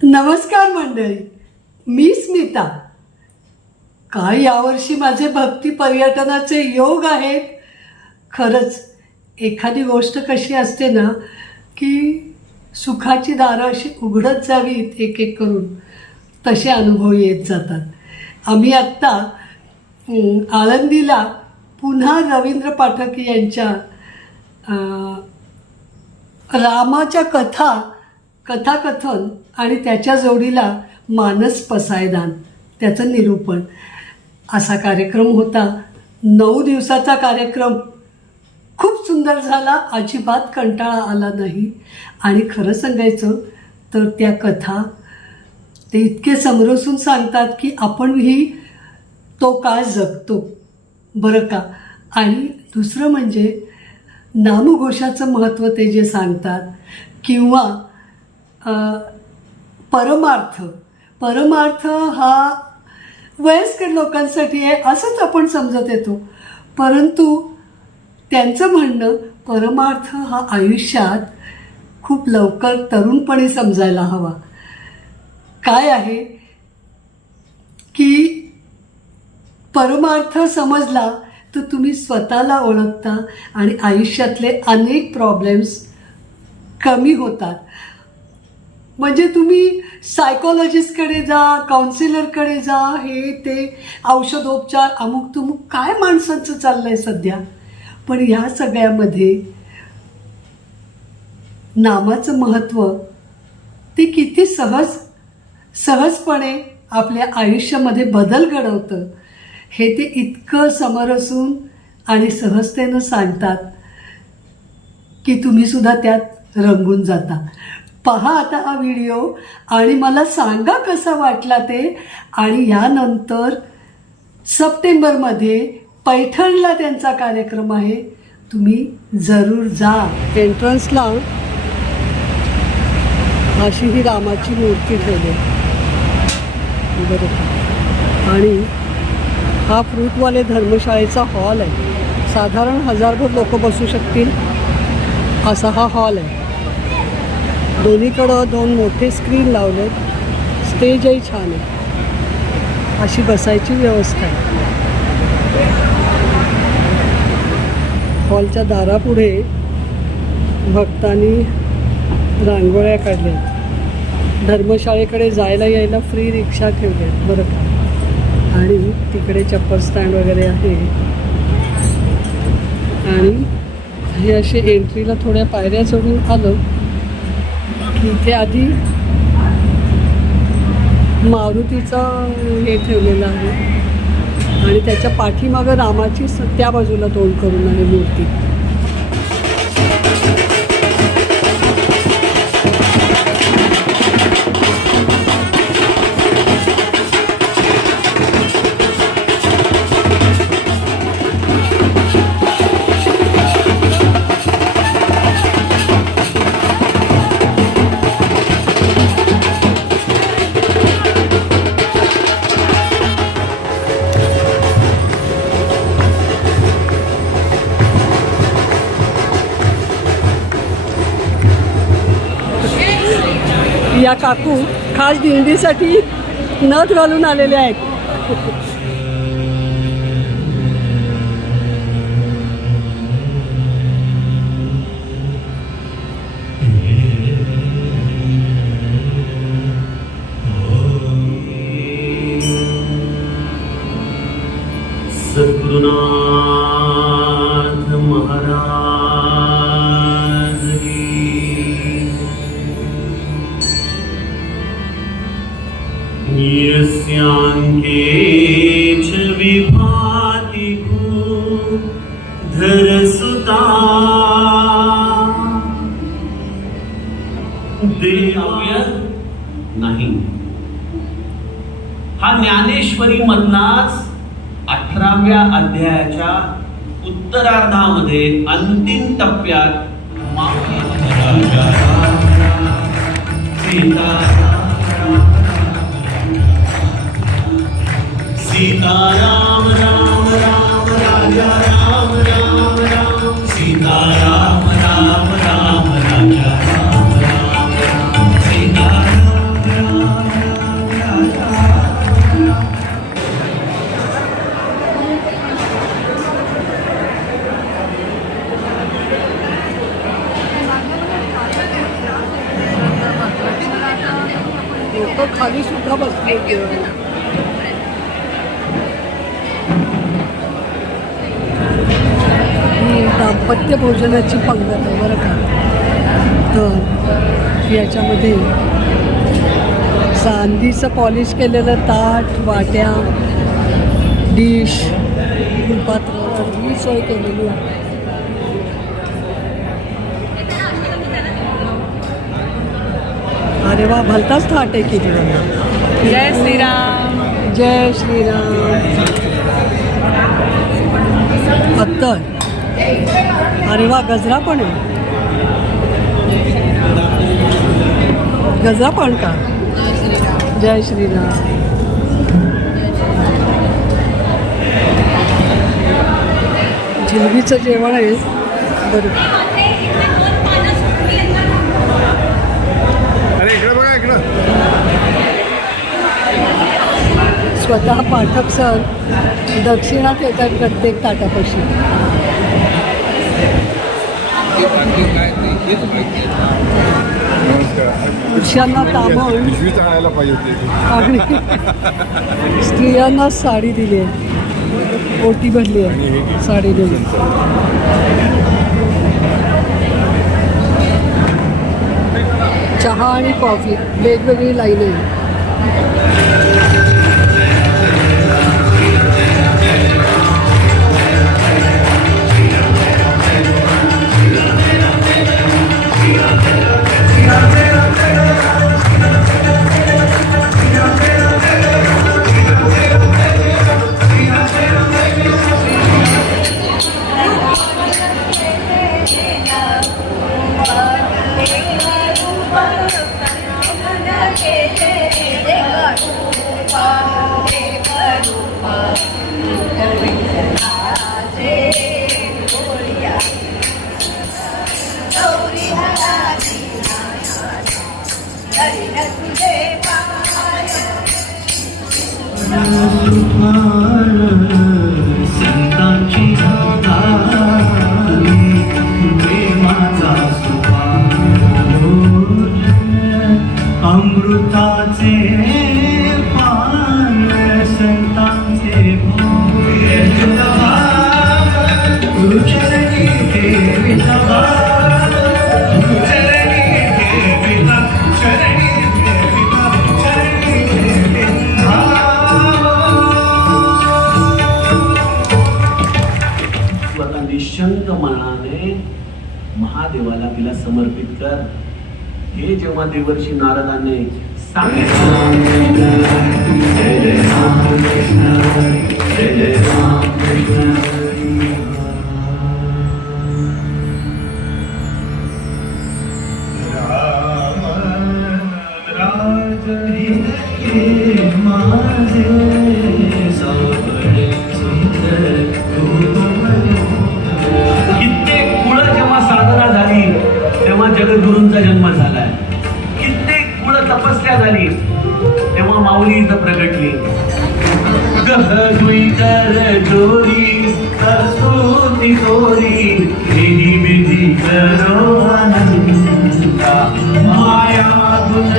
नमस्कार मंडळी, मी स्मिता. काय यावर्षी माझे भक्ती पर्यटनाचे योग आहेत. खरंच एखादी गोष्ट कशी असते ना की सुखाची दारं अशी उघडत जावीत एक एक करून, तसे अनुभव येत जातात. आम्ही आत्ता आळंदीला पुन्हा रवींद्र पाठक यांच्या रामाच्या कथाकथन आणि त्याच्या जोडीला मानस पसायदान, त्याचं निरूपण असा कार्यक्रम होता. 9 दिवसाचा कार्यक्रम खूप सुंदर झाला. अजिबात कंटाळा आला नाही. आणि खरं सांगायचं तर त्या कथा ते इतके समरसून सांगतात की आपणही तो काळ जगतो बरं का. आणि दुसरं म्हणजे नामघोषाचं महत्त्व ते जे सांगतात, किंवा परमार्थ हा वयस्कर लोकांसाठी आहे असंच आपण समजत येतो. परंतु त्यांचं म्हणणं परमार्थ हा आयुष्यात खूप लवकर तरुणपणी समजायला हवा. काय आहे की परमार्थ समजला तर तुम्ही स्वतःला ओळखता आणि आयुष्यातले अनेक प्रॉब्लेम्स कमी होतात. म्हणजे तुम्ही सायकोलॉजिस्टकडे जा, काउन्सिलरकडे जा, हे ते औषधोपचार अमुक तुमुक काय माणसांचं चाललं आहे सध्या. पण ह्या सगळ्यामध्ये नामाचं महत्त्व ते किती सहजपणे आपल्या आयुष्यामध्ये बदल घडवतं हे ते इतकं समरसून आणि सहजतेनं सांगतात की तुम्हीसुद्धा त्यात रंगून जाता. पहा आता हा व्हिडिओ आणि मला सांगा कसा वाटला ते. आणि यानंतर सप्टेंबरमध्ये पैठणला त्यांचा कार्यक्रम आहे, तुम्ही जरूर जा. एंट्रन्सला अशी ही रामाची मूर्ती ठेवली बरं. आणि हा फ्रूटवाले धर्मशाळेचा हॉल आहे. साधारण 1000भर लोक बसू शकतील असा हा हॉल आहे. दोन्हीकडं 2 मोठे स्क्रीन लावलेत. स्टेजही छान आहे. अशी बसायची व्यवस्था आहे. हॉलच्या दारापुढे भक्तांनी रांगोळ्या काढल्या. धर्मशाळेकडे जायला यायला फ्री रिक्षा ठेवल्यात बरं का. आणि तिकडे चप्पल स्टँड वगैरे आहे. आणि हे असे एंट्रीला थोड्या पायऱ्या चढून आलं की इथे आधी मारुतीचं हे ठेवलेलं आहे आणि त्याच्या पाठीमागं रामाची त्या बाजूला तोंड करून आहे मूर्ती. या काकू खास दिंडीसाठी नथ घालून आलेले आहेत. सद्गुरुनाथ महाराज यस्यांके च विभाति धरसुता देवाव्य नाही. हा ज्ञानेश्वरी मधलाच 18व्या अध्यायाच्या उत्तरार्धामध्ये अंतिम टप्प्यात सीताराम राम राम राजा राम राम राम सीताराम राम राम राजा राम राम राम सीताराम लोक खाली सुद्धा बसले होते. ही दाम्पत्य भोजनाची पंगत आहे बरं का. तर याच्यामध्ये चांदीचं पॉलिश केलेलं ताट, वाट्या, डिश, फुलपात्र ही सोय केलेली आहे. अरे वा, भलताच थाट आहे की. जय श्रीराम. जय श्रीराम. अत्तर. अरे वा, गजरा पण आहे. गजरा पण का? जय श्रीराम. जिलबीचं जेवण आहे बरं. अरे इकडे बघा, इकडं. स्वतः पाठक सर दक्षिणा देतात प्रत्येक ताटापाशी. पुरुषांना तांबूळ पिशवीच आणायला पाहिजे होती. आणि स्त्रियांना साडी दिली आहे. ओटी भरली आहे साडी दिली. चहा आणि कॉफी वेगवेगळी लाईन आहे. संतांची प्रेमाचा अमृताचे पान संतांचे गुरुचरणी देविता, गुरुचरणी देविता, चरणी देविता, चरणी देविता. स्वतः निशंक मनाने महादेवाला तिला समर्पित कर. हे जेव्हा देवर्षी नारदाने सांगितलं, जय जय राम कृष्ण हरी, जय जय राम कृष्ण हरी. राम राज हृदये माझे सावळे सुंदर कित्येक कुळ जेव्हा साधना झाली तेव्हा जगद्गुरूंचा जन्म झालाय. कित्येक कुळ तपस्या झाली तेव्हा माऊली इथं प्रगटली. गहजुई कर जोरी स्तुती तोरी, विधी विधी करो अनंता, माया गुण